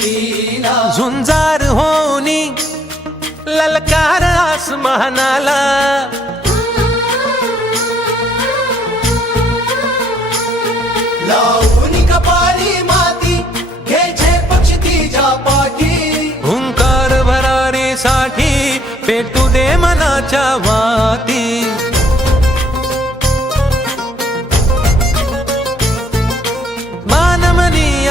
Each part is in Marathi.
लीला झुंजार होनी ललकार आसमानाला. लावून कपाळी माती घ्यायचे पक्ष तिच्या पाठी. हुंकार भरारीसाठी पेटू दे मनाच्या वाती.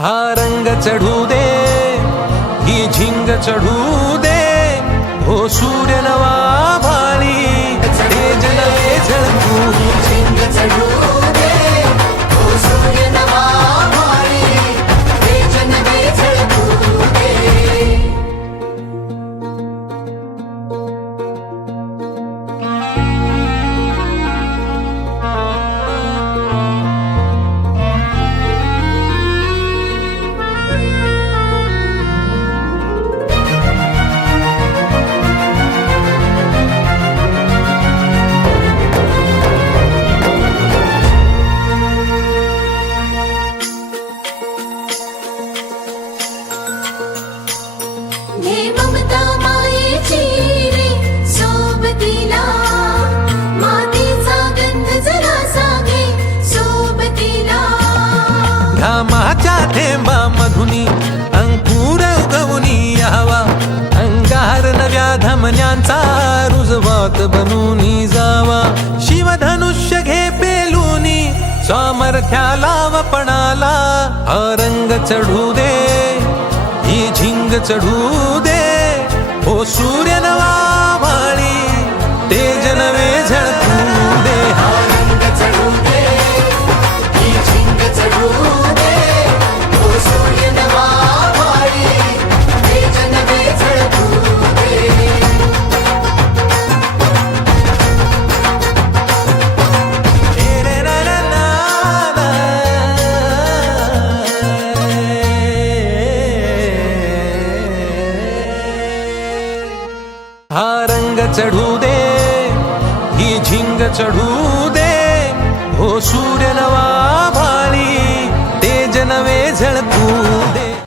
हा रंग चढू दे ही झिंग चढू दे. हो सूर्य नवा हे ममता मायेची रे सोबतीला. मातीचा गंध जरा सोबतीला. घामाच्या थेंबा मधुनी अंकुर उगवनी यावा. अंगार नव्या धमन्यांचा रुजवात बनूनी जावा. शिवधनुष्य घे पेलूनी सामर्थ्याला वपणाला हा रंग चढू दे. ही झिंग चढू दे. हो सूर्य नवा चढू दे ही झिंग चढू दे हो सूर्य